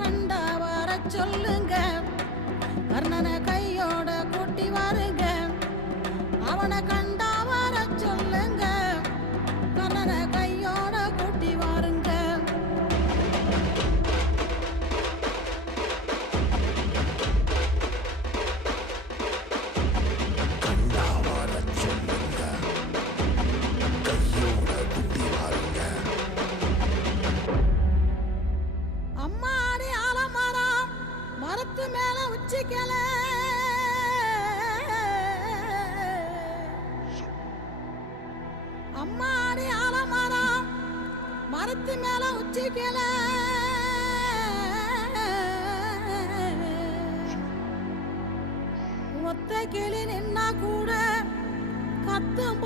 கண்டா வர சொல்லுங்க, கர்ணனை கையோட கூட்டி வாருங்க. அவனை கண்டா வர சொல்லுங்க, கர்ணனை கையோட கூட்டி வாருங்க. அம்மாடி ஆலமரம் மரத்து மேல உச்சிக்கல, அம்மாடி ஆலமரம் மரத்து மேல உச்சிக்கல, ஒத்த கிளி நின்னா கூட கத்தும்